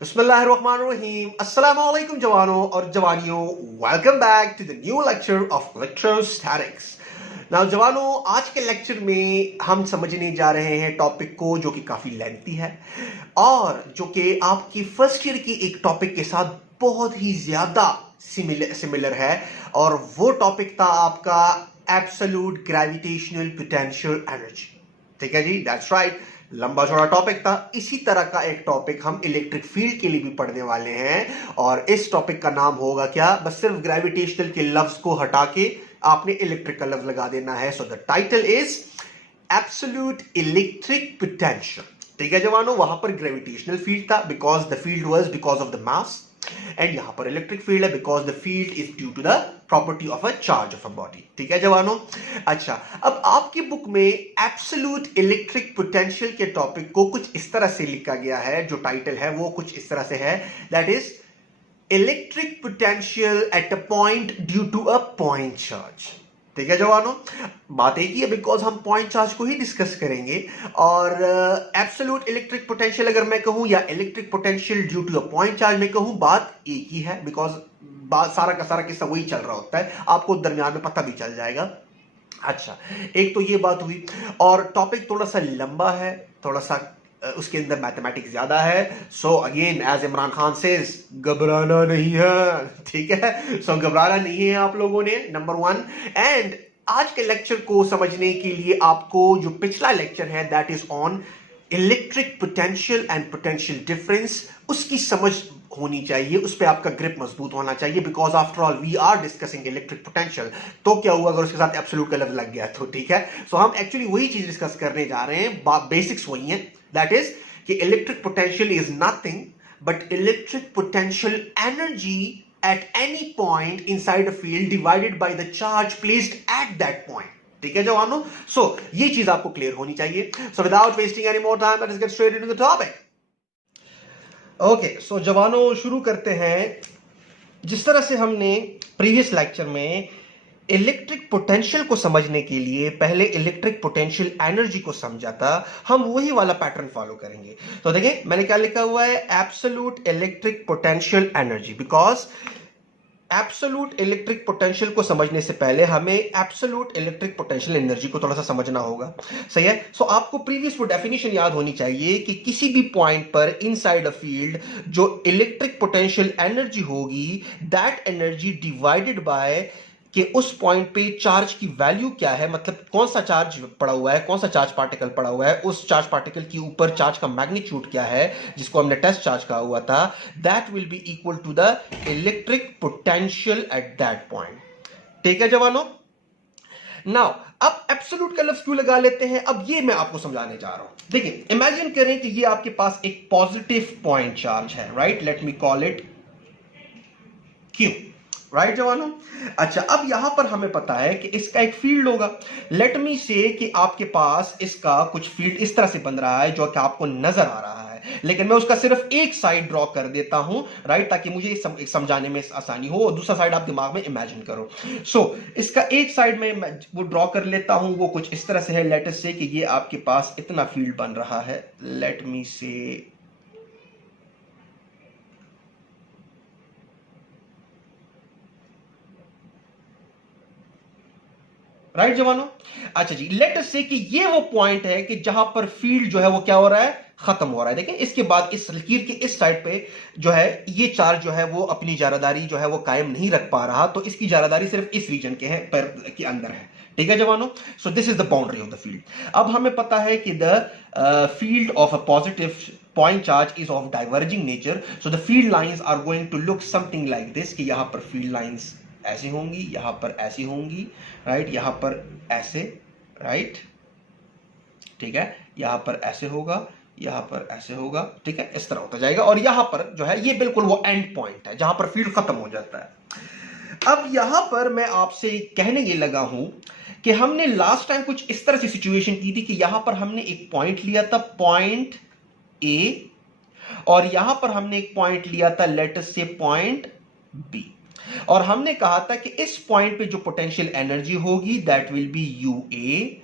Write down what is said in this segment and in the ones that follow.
Bismillahirrahmanirrahim. Assalamu alaikum jawano और जवानियों. Welcome back to the new lecture of electrostatics. Now जवानों, आज के lecture में हम समझने जा रहे हैं टॉपिक को जो कि काफी लेंथी है और जो कि आपकी फर्स्ट ईयर की एक टॉपिक के साथ बहुत ही ज्यादा सिमिलर है और वो टॉपिक था आपका एब्सोल्यूट ग्रेविटेशनल पोटेंशियल एनर्जी. ठीक है जी, दैट्स राइट. लंबा चौड़ा टॉपिक था. इसी तरह का एक टॉपिक हम इलेक्ट्रिक फील्ड के लिए भी पढ़ने वाले हैं और इस टॉपिक का नाम होगा क्या, बस सिर्फ ग्रेविटेशनल के लफ्ज को हटा के आपने इलेक्ट्रिक का लफ्ज लगा देना है. So the title is absolute electric potential. ठीक है जवानों, वहां पर ग्रेविटेशनल फील्ड था because the field was because of the mass and यहां पर इलेक्ट्रिक फील्ड है because the field is due to the property of a charge of a body. ठीक है जवानों. अच्छा, अब आपकी बुक में एब्सोल्यूट इलेक्ट्रिक पोटेंशियल के टॉपिक को कुछ इस तरह से लिखा गया है, जो टाइटल है वो कुछ इस तरह से है, that is electric potential at a point due to a point charge. ठीक है जवानों, बात एक ही है बिकॉज हम पॉइंट चार्ज को ही डिस्कस करेंगे और एब्सोल्यूट इलेक्ट्रिक पोटेंशियल अगर मैं कहूं या electric potential due to a point charge में कहूं, बात एक ही है बिकॉज सारा का सारा किस्सा वही चल रहा होता है, आपको दरमियान में पता भी चल जाएगा. अच्छा, एक तो ये बात हुई और टॉपिक थोड़ा सा लंबा है, थोड़ा सा उसके अंदर मैथमेटिक्स ज्यादा है. So again as Imran Khan says, घबराना नहीं है. ठीक है, सो घबराना नहीं है आप लोगों ने, नंबर वन. एंड आज के लेक्चर को समझने के लिए आपको जो पिछला लेक्चर है that is on electric potential and potential difference, उसकी समझ होनी चाहिए, उस पर आपका ग्रिप मजबूत होना चाहिए because after all we are discussing electric potential. तो क्या हुआ अगर उसके साथ एब्सोल्यूट का लफ्ज लग गया तो. ठीक है, सो हम एक्चुअली वही चीज डिस्कस करने जा रहे हैं, बेसिक्स वही है, दैट इज कि electric potential is nothing but electric potential energy at any point inside a field divided by the charge placed at that point. ठीक है जवानों, सो ये चीज आपको क्लियर होनी चाहिए. So without wasting any more time, let's get straight into the topic. Okay, so जवानों शुरू करते हैं. जिस तरह से हमने प्रीवियस लेक्चर में इलेक्ट्रिक पोटेंशियल को समझने के लिए पहले इलेक्ट्रिक पोटेंशियल एनर्जी को समझा था, हम वही वाला पैटर्न फॉलो करेंगे. तो देखिए मैंने क्या लिखा हुआ है, absolute electric potential energy. Because absolute electric potential को समझने से पहले हमें एब्सोल्यूट इलेक्ट्रिक पोटेंशियल एनर्जी को थोड़ा सा समझना होगा. सही है. सो आपको प्रीवियस वो डेफिनेशन याद होनी चाहिए कि किसी भी पॉइंट पर इनसाइड अ फील्ड जो इलेक्ट्रिक पोटेंशियल एनर्जी होगी, दैट एनर्जी डिवाइडेड बाय कि उस पॉइंट पे चार्ज की वैल्यू क्या है, मतलब कौन सा चार्ज पड़ा हुआ है, कौन सा चार्ज पार्टिकल पड़ा हुआ है, उस चार्ज पार्टिकल के ऊपर चार्ज का मैग्नीट्यूड क्या है जिसको हमने टेस्ट चार्ज कहा हुआ था, that will be equal to the electric potential at that point. ठीक है जवानों. नाउ अब एब्सोल्यूट का लफ्ज क्यों लगा लेते हैं, अब ये मैं आपको समझाने जा रहा हूं. देखिए इमेजिन करें कि ये आपके पास एक पॉजिटिव पॉइंट चार्ज है, right, late me call it Q. Right जवानों. अच्छा, अब यहां पर हमें पता है कि इसका एक फील्ड होगा. लेट मी से कि आपके पास इसका कुछ फील्ड इस तरह से बन रहा है जो कि आपको नजर आ रहा है, लेकिन मैं उसका सिर्फ एक साइड ड्रॉ कर देता हूं, राइट, ताकि मुझे समझाने में आसानी हो और दूसरा साइड आप दिमाग में इमेजिन करो. सो इसका एक साइड में मैं वो ड्रॉ कर लेता हूं, वो कुछ इस तरह से है. लेट अस से कि ये आपके पास इतना फील्ड बन रहा है. लेट मी से राइट जवानों. अच्छा जी, लेट अस से कि ये वो पॉइंट है कि जहां पर फील्ड जो है वो क्या हो रहा है, खत्म हो रहा है. देखें इसके बाद इस लकीर के इस साइड पे जो है ये चार्ज जो है वो अपनी जारादारी जो है वो कायम नहीं रख पा रहा, तो इसकी जारादारी सिर्फ इस रीजन के है, पर के अंदर है. ठीक है जवानों. So this is the boundary of the field. अब हमें पता है कि the field of a positive point charge is of diverging nature. So the field lines are going to look something like this, कि यहां पर फील्ड लाइंस ऐसी होंगी, यहां पर ऐसी होंगी, राइट, यहां पर ऐसे, राइट, ठीक है, यहां पर ऐसे होगा, यहां पर ऐसे होगा. ठीक है, इस तरह होता जाएगा और यहां पर जो है ये बिल्कुल वो एंड पॉइंट है जहां पर फील्ड खत्म हो जाता है. अब यहां पर मैं आपसे कहने ये लगा हूं कि हमने लास्ट टाइम कुछ इस तरह से सिचुएशन की थी कि यहां पर हमने एक पॉइंट लिया था, पॉइंट ए, और यहां पर हमने एक पॉइंट लिया था, लेट अस से पॉइंट बी, और हमने कहा था कि इस पॉइंट पे जो पोटेंशियल एनर्जी होगी दैट विल बी यू ए,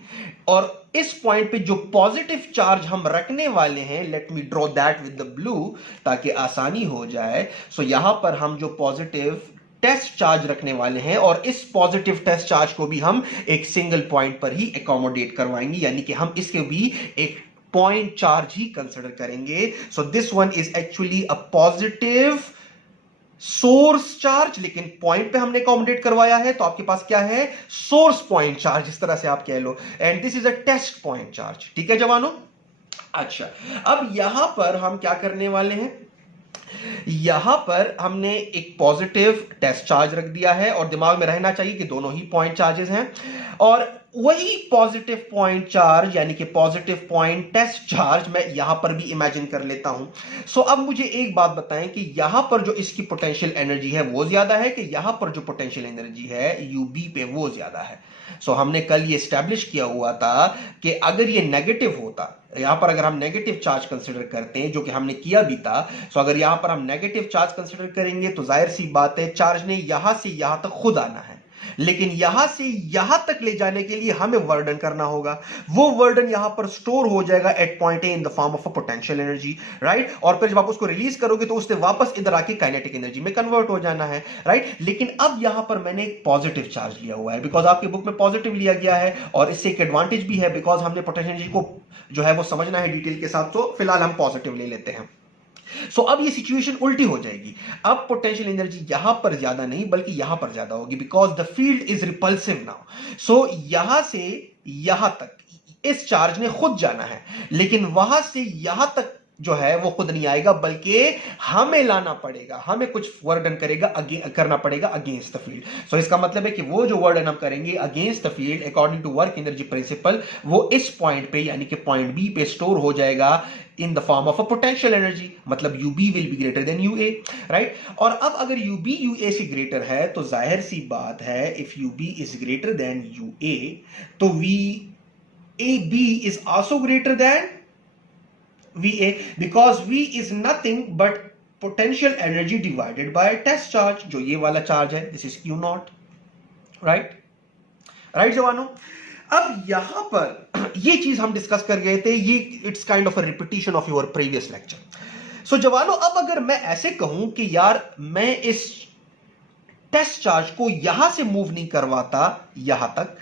और इस पॉइंट पे जो पॉजिटिव चार्ज हम रखने वाले हैं, let me draw that with the blue ताकि आसानी हो जाए। सो यहां पर हम जो पॉजिटिव टेस्ट चार्ज रखने वाले हैं और इस पॉजिटिव टेस्ट चार्ज को भी हम एक सिंगल पॉइंट पर ही एकोमोडेट करवाएंगे, यानी कि हम इसके भी एक पॉइंट चार्ज ही कंसिडर करेंगे। So this one is actually a positive source charge, लेकिन पॉइंट पे हमने अकोमोडेट करवाया है, तो आपके पास क्या है, सोर्स पॉइंट चार्ज, इस तरह से आप कह लो, and this is a test point charge. ठीक है जवानों? अच्छा, अब यहां पर हम क्या करने वाले हैं, यहां पर हमने एक पॉजिटिव टेस्ट चार्ज रख दिया है और दिमाग में रहना चाहिए कि दोनों ही पॉइंट चार्जेस हैं, और वही पॉजिटिव पॉइंट चार्ज यानी कि पॉजिटिव पॉइंट टेस्ट चार्ज मैं यहां पर भी इमेजिन कर लेता हूं। सो अब मुझे एक बात बताएं कि यहां पर जो इसकी पोटेंशियल एनर्जी है वो ज्यादा है कि यहां पर जो पोटेंशियल एनर्जी है यूबी पे वो ज्यादा है। सो हमने कल ये एस्टैब्लिश किया हुआ था कि अगर ये नेगेटिव होता, यहां पर अगर हम नेगेटिव चार्ज कंसीडर करते हैं, जो कि हमने किया भी था, सो अगर यहां पर हम नेगेटिव चार्ज कंसीडर करेंगे तो जाहिर सी बात है चार्ज ने यहां से यहां तक खुद आना है, लेकिन यहां से यहां तक ले जाने के लिए हमें वर्डन करना होगा। वो वर्डन यहां पर स्टोर हो जाएगा at point A in the form of a potential energy, right, और फिर जब आप उसको रिलीज करोगे तो उसने वापस इधर आके काइनेटिक एनर्जी में कन्वर्ट हो जाना है, राइट। लेकिन अब यहां पर मैंने एक पॉजिटिव चार्ज लिया हुआ है, बिकॉज आपके बुक में पॉजिटिव लिया गया है, और इससे एक एडवांटेज भी है बिकॉज हमने पोटेंशियल एनर्जी को जो है वो समझना है डिटेल के साथ, तो फिलहाल हम पॉजिटिव ले लेते हैं। सो अब ये सिचुएशन उल्टी हो जाएगी, अब पोटेंशियल एनर्जी यहां पर ज्यादा नहीं बल्कि यहां पर ज्यादा होगी, because the field is repulsive now. So यहां से यहां तक इस चार्ज ने खुद जाना है, लेकिन वहां से यहां तक जो है वो खुद नहीं आएगा, बल्कि हमें लाना पड़ेगा, हमें कुछ वर्डन करना पड़ेगा अगेंस्ट द फील्ड। सो इसका मतलब है कि वो जो वर्डन हम करेंगे against the field according to work energy principle, वो इस पॉइंट पे यानी कि पॉइंट बी पे स्टोर हो जाएगा in the form of a potential energy, मतलब UB will be greater than UA, right? और अब अगर UB UA से ग्रेटर है तो जाहिर सी बात है if UB is greater than UA तो VAB is also greater than VA, because V is nothing but potential energy divided by test charge, जो ये वाला चार्ज है, this is Q naught, right? Right जवानों? अब यहां पर ये चीज हम डिस्कस कर गए थे, ये it's kind of a repetition of your previous lecture. So जवानों, अब अगर मैं ऐसे कहूं कि यार मैं इस टेस्ट चार्ज को यहां से मूव नहीं करवाता यहां तक,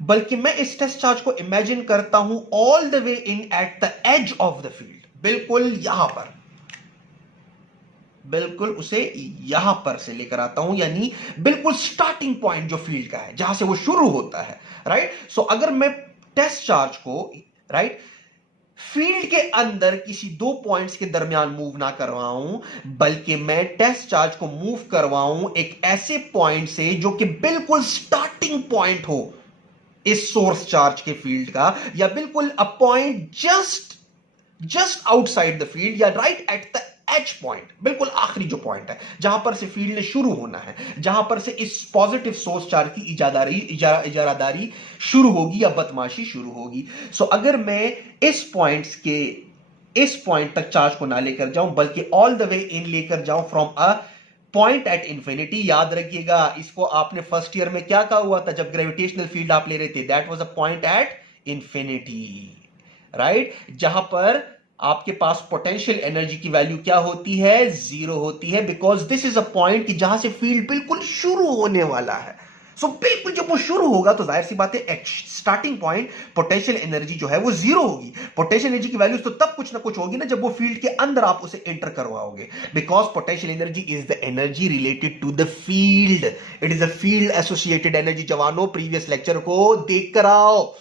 बल्कि मैं इस टेस्ट चार्ज को इमेजिन करता हूं all the way in at the edge of the field, बिल्कुल यहां पर, बिल्कुल उसे यहां पर से लेकर आता हूं, यानी बिल्कुल स्टार्टिंग पॉइंट जो फील्ड का है, जहां से वो शुरू होता है, राइट। सो अगर मैं टेस्ट चार्ज को, राइट, फील्ड के अंदर किसी दो पॉइंट्स के दरमियान मूव ना करवाऊं, बल्कि मैं टेस्ट चार्ज को मूव करवाऊं एक ऐसे पॉइंट से जो कि बिल्कुल स्टार्टिंग पॉइंट हो इस सोर्स चार्ज के फील्ड का, या बिल्कुल a point just outside the field, या right at the H point, बिल्कुल आखिरी जो पॉइंट है जहां पर से फील्ड ने शुरू होना है, जहां पर से इस पॉजिटिव सोर्स चार्ज की इजारादारी शुरू होगी या बदमाशी शुरू होगी। सो अगर मैं इस पॉइंट तक चार्ज को ना लेकर जाऊं, बल्कि ऑल द वे इन लेकर जाऊं from a point at infinity, याद रखिएगा इसको आपने फर्स्ट ईयर में क्या कहा हुआ था जब ग्रेविटेशनल फील्ड आप ले रहे थे, that was a point at infinity, right, जहां पर आपके पास पोटेंशियल एनर्जी की वैल्यू क्या होती है, 0 होती है, because this is a point कि जहां से फील्ड बिल्कुल शुरू होने वाला है। सो बिल्कुल जब वो शुरू होगा तो जाहिर सी बात है at starting point potential energy जो है वो 0 होगी। पोटेंशियल एनर्जी की वैल्यूज तो तब कुछ ना कुछ होगी ना जब वो फील्ड के अंदर आप उसे एंटर करवाओगे, because potential energy is the energy related to the field, it is a field associated energy. जवानों, प्रीवियस लेक्चर को देख कर आओ,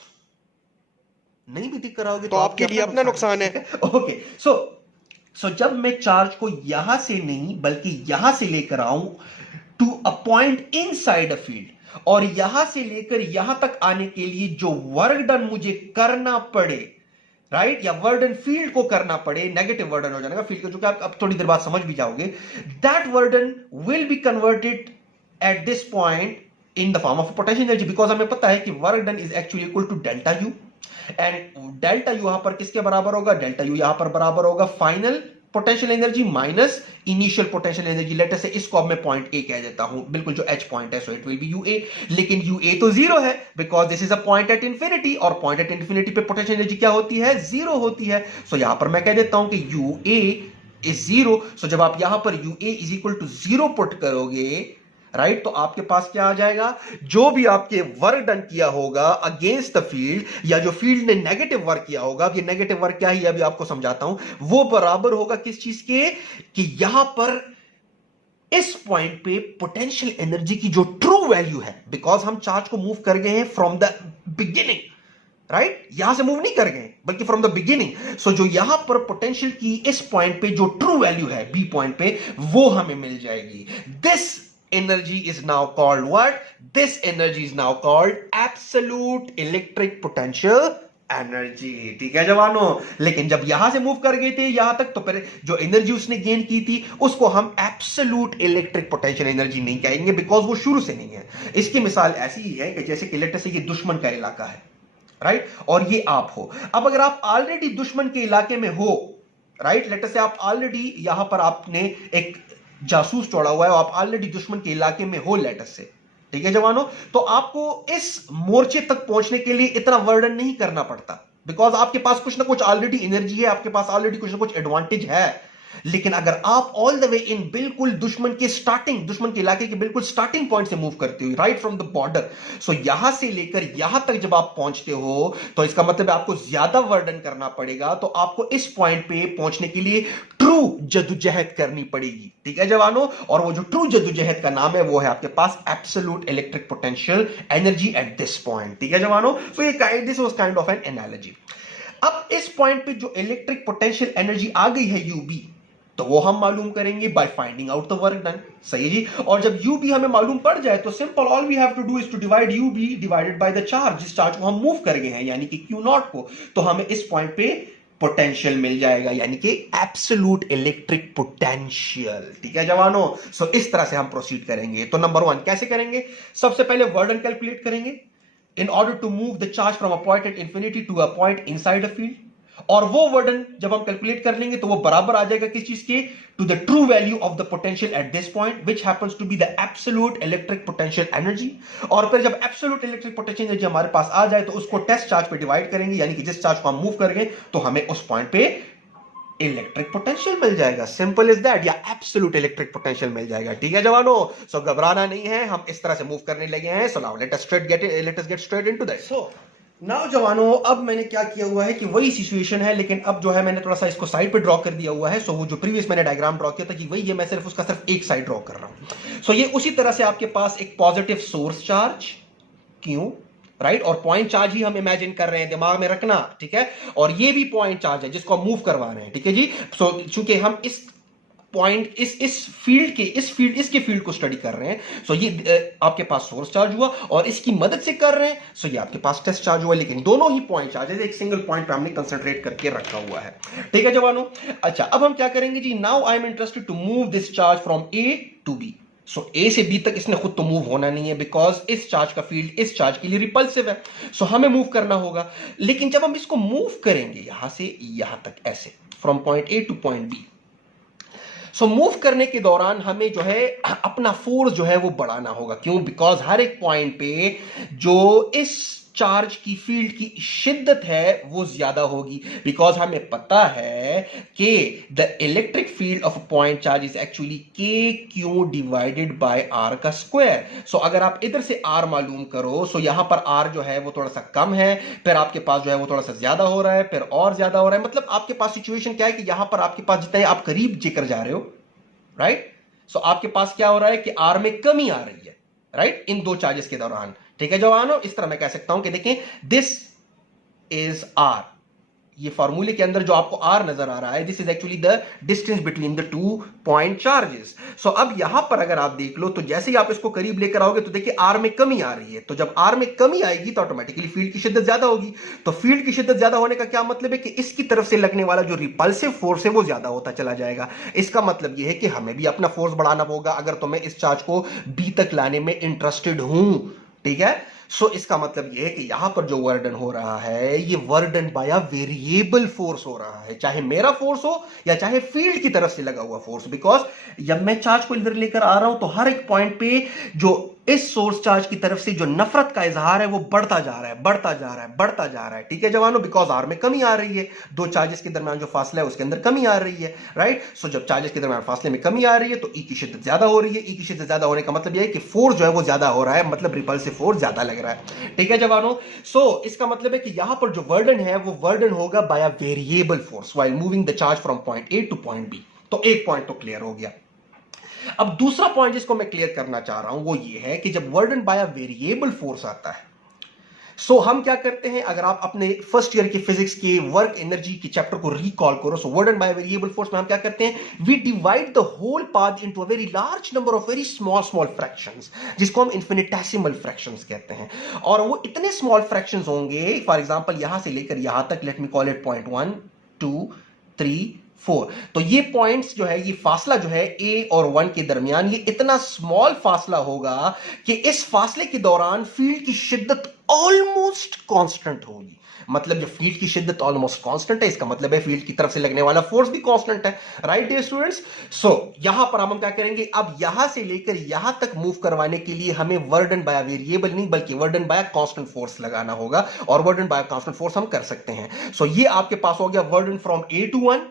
नहीं भी दिख कराओगे तो आपके लिए अपना नुकसान है। ओके, सो जब मैं चार्ज को यहां से नहीं बल्कि यहां से लेकर आऊं to a point inside a field, और यहां से लेकर यहां तक आने के लिए जो वर्क डन मुझे करना पड़े, राइट, या वर्डन फील्ड को करना पड़े, नेगेटिव वर्डन हो जाएगा फील्ड को, जो कि आप अब थोड़ी देर बाद समझ भी जाओगे, that work done will be converted at this point in the form of potential energy, because हमें पता है कि work done is actually equal to delta U, and delta U यहां पर किसके बराबर होगा, डेल्टा यू यहां पर बराबर होगा final potential energy minus initial potential energy, later से इसको अब मैं पॉइंट ए कह देता हूं, बिल्कुल जो एच पॉइंट है, so it will be U A. लेकिन यू ए तो जीरो है because this is a point at infinity, और पॉइंट एट इंफिनिटी पे पोटेंशियल एनर्जी क्या होती है, जीरो होती है। सो यहां पर मैं कह देता हूं कि U A is zero. So जब आप यहां पर U A is equal to zero put करोगे, राइट, तो आपके पास क्या आ जाएगा, जो भी आपके वर्क डन किया होगा अगेंस्ट द फील्ड, या जो फील्ड ने नेगेटिव वर्क किया होगा, अब ये नेगेटिव वर्क क्या है ये अभी आपको समझाता हूं, वो बराबर होगा किस चीज के, कि यहां पर इस पॉइंट पे पोटेंशियल एनर्जी की जो ट्रू वैल्यू है, बिकॉज हम चार्ज को मूव कर गए हैं फ्रॉम द बिगिनिंग, राइट, यहां से मूव नहीं कर गए बल्कि फ्रॉम द बिगिनिंग। सो जो यहां पर पोटेंशियल की इस पॉइंट पे जो ट्रू वैल्यू है बी पॉइंट पे, वो हमें मिल जाएगी। This energy is now called what? This energy is now called absolute electric potential energy। ठीक है जवानों, लेकिन जब यहां से मूव कर गए थे यहां तक, तो फिर जो एनर्जी उसने गेन की थी उसको हम एब्सोल्यूट इलेक्ट्रिक पोटेंशियल एनर्जी नहीं कहेंगे, बिकॉज वो शुरू से नहीं है। इसकी मिसाल ऐसी ही है कि जैसे कि लेटर से ये दुश्मन का इलाका है, राइट, और ये आप हो। अब अगर आप ऑलरेडी दुश्मन के इलाके में हो, राइट, लेटर से आप ऑलरेडी यहां पर आपने एक जासूस छोड़ा हुआ है, आप ऑलरेडी दुश्मन के इलाके में हो लेटर से, ठीक है जवानों, तो आपको इस मोर्चे तक पहुंचने के लिए इतना वर्डन नहीं करना पड़ता, बिकॉज आपके पास कुछ ना कुछ ऑलरेडी एनर्जी है, आपके पास ऑलरेडी कुछ ना कुछ एडवांटेज है। लेकिन अगर आप ऑल द वे इन बिल्कुल दुश्मन के इलाके के बिल्कुल स्टार्टिंग पॉइंट से मूव करते हो, राइट फ्रॉम द बॉर्डर, सो यहां से लेकर यहां तक जब आप पहुंचते हो, तो इसका मतलब आपको ज्यादा वर्डन करना पड़ेगा, तो आपको इस पॉइंट पे पहुंचने के लिए ट्रू जद्दोजहद करनी पड़ेगी। ठीक है जवानों, और वो जो ट्रू जद्दोजहद का नाम है वो है आपके पास absolute electric potential energy at this point. ठीक है जवानों, तो ये this was kind of an analogy. अब इस पॉइंट पे जो इलेक्ट्रिक पोटेंशियल एनर्जी आ गई है यूबी, तो वो हम मालूम करेंगे by finding out the work done. सही है जी, और जब यू बी हमें मालूम पड़ जाए तो simple all we have to do is to divide U B divided by the charge, जिस चार्ज को हम मूव कर गए हैं यानी कि क्यू नॉट को, तो हमें इस पॉइंट पे पोटेंशियल मिल जाएगा यानी कि एब्सोल्यूट इलेक्ट्रिक पोटेंशियल। ठीक है जवानों, सो इस तरह से हम प्रोसीड करेंगे। तो नंबर वन कैसे करेंगे, सबसे पहले वर्डन कैलकुलेट करेंगे in order to move the charge from a point at infinity to a point inside a field, और वो वर्डन जब हम कैलकुलेट कर लेंगे तो वो बराबर आ जाएगा किस चीज के, to the true value of the potential at this point which happens to be the absolute electric potential energy. और फिर जब एब्सोल्यूट इलेक्ट्रिक पोटेंशियल एनर्जी हमारे पास आ जाए तो उसको टेस्ट चार्ज पे डिवाइड करेंगे, यानी कि जिस चार्ज को हम मूव कर गए तो हमें उस पॉइंट पे इलेक्ट्रिक पोटेंशियल मिल जाएगा। सिंपल इज दैट, या एब्सोल्यूट इलेक्ट्रिक पोटेंशियल मिल जाएगा। ठीक है जवानों, सो घबराना नहीं है, हम इस तरह से मूव करने लगे हैं। So now let us gate straight into that. So now जवानों, अब मैंने क्या किया हुआ है कि वही सिचुएशन है, लेकिन अब जो है मैंने थोड़ा सा इसको साइड पे ड्रॉ कर दिया हुआ है। सो वो जो प्रीवियस मैंने डायग्राम ड्रॉ किया था कि वही ये मैं सिर्फ उसका सिर्फ एक साइड ड्रॉ कर रहा हूं। सो ये उसी तरह से आपके पास एक positive source charge Q, right, और पॉइंट चार्ज ही हम इमेजिन कर रहे हैं, दिमाग में रखना। ठीक है, और ये भी पॉइंट चार्ज है जिसको हम मूव करवा रहे हैं। ठीक है जी, सो चूंकि हम इस पॉइंट इसके फील्ड को स्टडी कर रहे हैं, सो ये आपके पास सोर्स चार्ज हुआ और इसकी मदद से कर रहे हैं, सो ये आपके पास टेस्ट चार्ज हुआ। लेकिन दोनों ही पॉइंट चार्जेस एक सिंगल पॉइंट पे हमने कंसंट्रेट करके रखा हुआ है। ठीक है जवानों, अच्छा अब हम क्या करेंगे जी, now I am interested to move this charge from A to B. So A से बी तक इसने खुद तो मूव होना नहीं है, बिकॉज इस चार्ज का फील्ड इस चार्ज के लिए रिपल्सिव है, सो हमें मूव करना होगा। लेकिन जब हम इसको मूव करेंगे यहां से यहां तक ऐसे, from point A to point B, so move करने के दौरान हमें जो है अपना फोर्स जो है वो बढ़ाना होगा। क्यों, बिकॉज हर एक पॉइंट पे जो इस चार्ज की फील्ड की शिद्दत है वो ज्यादा होगी, बिकॉज हमें पता है कि the electric field of point charge is actually के क्यू डिवाइडेड बाय आर का स्क्वायर। सो अगर आप इधर से आर मालूम करो, सो यहां पर आर जो है वो थोड़ा सा कम है, फिर आपके पास जो है वो थोड़ा सा ज्यादा हो रहा है, फिर और ज्यादा हो रहा है। मतलब आपके पास सिचुएशन क्या है कि यहां पर आपके पास जितने आप करीब जेकर जा रहे हो, राइट, सो आपके पास क्या हो रहा है कि आर में कमी आ रही है, राइट, इन दो चार्जेस के दौरान। ठीक है जवानों, इस तरह मैं कह सकता हूं कि देखें दिस इज आर, ये फॉर्मूले के अंदर जो आपको आर नजर आ रहा है, this is actually the distance between the two point charges. So अब यहां पर अगर आप देख लो तो जैसे ही आप इसको करीब लेकर आओगे तो देखिए आर में कमी आ रही है, तो जब आर में कमी आएगी तो ऑटोमेटिकली फील्ड की शिद्दत ज्यादा होगी। तो फील्ड की शिद्दत ज्यादा होने का क्या मतलब है कि इसकी तरफ से लगने वाला जो रिपल्सिव फोर्स है वो ज्यादा होता चला जाएगा। इसका मतलब यह है कि हमें भी अपना फोर्स बढ़ाना होगा अगर तो मैं इस चार्ज को बी तक लाने में इंटरेस्टेड हूं। ठीक है, इसका मतलब यह है कि यहां पर जो वर्डन हो रहा है ये वर्डन बाय अ वेरिएबल फोर्स हो रहा है, चाहे मेरा फोर्स हो या चाहे फील्ड की तरफ से लगा हुआ फोर्स। बिकॉज जब मैं चार्ज को इधर लेकर आ रहा हूं तो हर एक पॉइंट पे जो इस सोर्स चार्ज की तरफ से जो नफरत का इजहार है वो बढ़ता जा रहा है, बढ़ता जा रहा है, बढ़ता जा रहा है। ठीक है जवानों, बिकॉज आर में कमी आ रही है, दो चार्जेस के दरमियान जो फासला है उसके अंदर कमी आ रही है, राइट। सो जब चार्जेस के दरमियान फासले में कमी आ रही है तो ई की शिद्दत ज्यादा हो रही है। ई की शिद्दत ज्यादा होने का मतलब यह है कि फोर्स जो है वो ज्यादा हो रहा है, मतलब रिपल्सिव फोर्स ज्यादा लग रहा है। ठीक है जवानों, इसका मतलब है कि यहां पर जो वर्डन है वो वर्डन होगा by a variable force while moving the charge from point A to point B. तो एक पॉइंट तो क्लियर हो गया। अब दूसरा पॉइंट जिसको मैं क्लियर करना चाह रहा हूं वो ये है कि जब वर्डन बाय अ वेरिएबल फोर्स आता है हम क्या करते हैं, अगर आप अपने फर्स्ट ईयर की फिजिक्स के वर्क एनर्जी की चैप्टर को रिकॉल करो, वर्डन बाय वेरिएबल फोर्स में हम क्या करते हैं, we divide the whole path into a very large number of very small small fractions, जिसको हम इन्फिनिटेसिमल फ्रैक्शंस कहते हैं। और वो इतने स्मॉल फ्रैक्शंस होंगे, फॉर एग्जांपल यहां से लेकर यहां तक, let me call it point 1 2 3 4। तो ये पॉइंट्स जो है, ये फासला जो है ए और 1 के दरमियान, ये इतना स्मॉल फासला होगा कि इस फासले के दौरान फील्ड की शिद्दत ऑलमोस्ट कांस्टेंट होगी। मतलब जब फील्ड की शिद्दत ऑलमोस्ट कांस्टेंट है, इसका मतलब है फील्ड की तरफ से लगने वाला फोर्स भी कांस्टेंट है, राइट डियर स्टूडेंट्स। यहां पर हम क्या करेंगे, अब यहां से लेकर यहां तक मूव करवाने के लिए हमें वर्डन बाय वेरिएबल नहीं बल्कि वर्डन बाय कांस्टेंट फोर्स लगाना होगा, और वर्डन बाय कांस्टेंट फोर्स हम कर सकते हैं। ये आपके पास हो गया वर्डन फ्रॉम ए टू 1।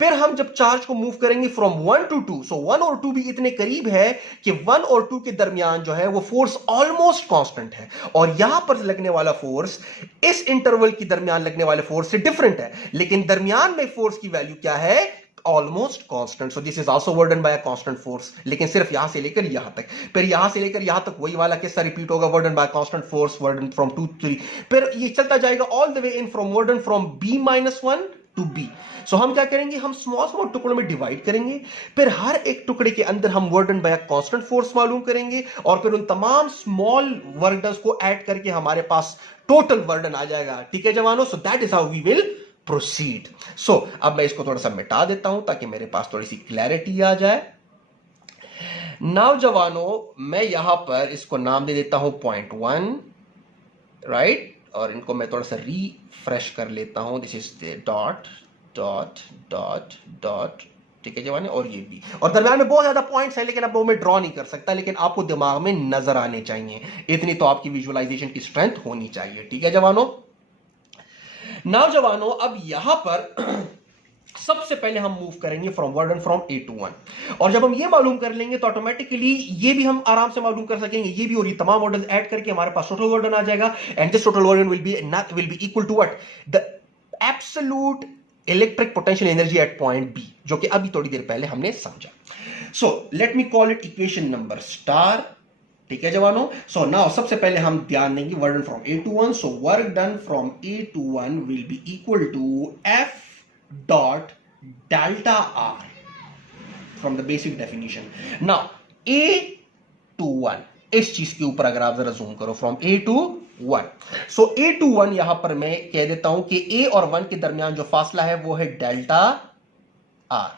फिर हम जब चार्ज को मूव करेंगे फ्रॉम 1 टू 2, 1 और 2 भी इतने करीब है कि 1 और 2 के दरमियान जो है वो फोर्स ऑलमोस्ट कांस्टेंट है, और यहां पर लगने वाला फोर्स इस इंटरवल के दरमियान लगने वाले फोर्स से डिफरेंट है, लेकिन दरमियान में फोर्स की वैल्यू क्या है, almost constant. This is also वर्डन by constant force, लेकिन सिर्फ यहां से लेकर यहां तक। फिर यहां से लेकर यहां तक वही वाला किस्सा रिपीट होगा, work done by constant force, work done from 2 3, फिर ये चलता जाएगा all the way in from work done from B -1 to B. हम क्या करेंगे, हम स्मॉल स्मॉल टुकड़ों में डिवाइड करेंगे, फिर हर एक टुकड़े के अंदर हम वर्डन बाय कांस्टेंट फोर्स मालूम करेंगे, और फिर उन तमाम स्मॉल वर्डन्स को ऐड करके हमारे पास टोटल वर्डन आ जाएगा। ठीक है जवानों, that is how we will proceed. अब मैं इसको थोड़ा सा मिटा देता हूं ताकि मेरे पास थोड़ी सी क्लैरिटी आ जाए। नाउ जवानों, मैं यहां पर इसको नाम दे देता हूं पॉइंट 1, राइट, और इनको मैं थोड़ा सा रिफ्रेश कर लेता हूं। This is dot dot dot dot, ठीक है जवान, और ये भी, और दरम्यान में बहुत ज्यादा पॉइंट्स है, लेकिन अब वो मैं ड्रॉ नहीं कर सकता, लेकिन आपको दिमाग में नजर आने चाहिए, इतनी तो आपकी विजुअलाइजेशन की स्ट्रेंथ होनी चाहिए। ठीक है जवानों, नाउ जवानों, अब यहां पर सबसे पहले हम मूव करेंगे from work done from A to 1, और जब हम ये मालूम कर लेंगे तो ऑटोमेटिकली ये भी हम आराम से मालूम कर सकेंगे, ये भी, और ये तमाम वर्डन ऐड करके हमारे पास टोटल वर्डन आ जाएगा, and this total work done will be equal to what, the absolute electric potential energy at point B, जो कि अभी थोड़ी देर पहले हमने समझा। Let me call it equation number star. ठीक है जवानों, नाउ सबसे पहले हम ध्यान देंगे work done from A to 1। Work done from A to 1 will be equal to F dot delta R from the basic definition. Now A to 1, इस चीज के ऊपर अगर आप जरा जूम करो, from A to 1, A to 1 यहां पर मैं कह देता हूं कि ए और 1 के दरमियान जो फासला है वो है डेल्टा आर,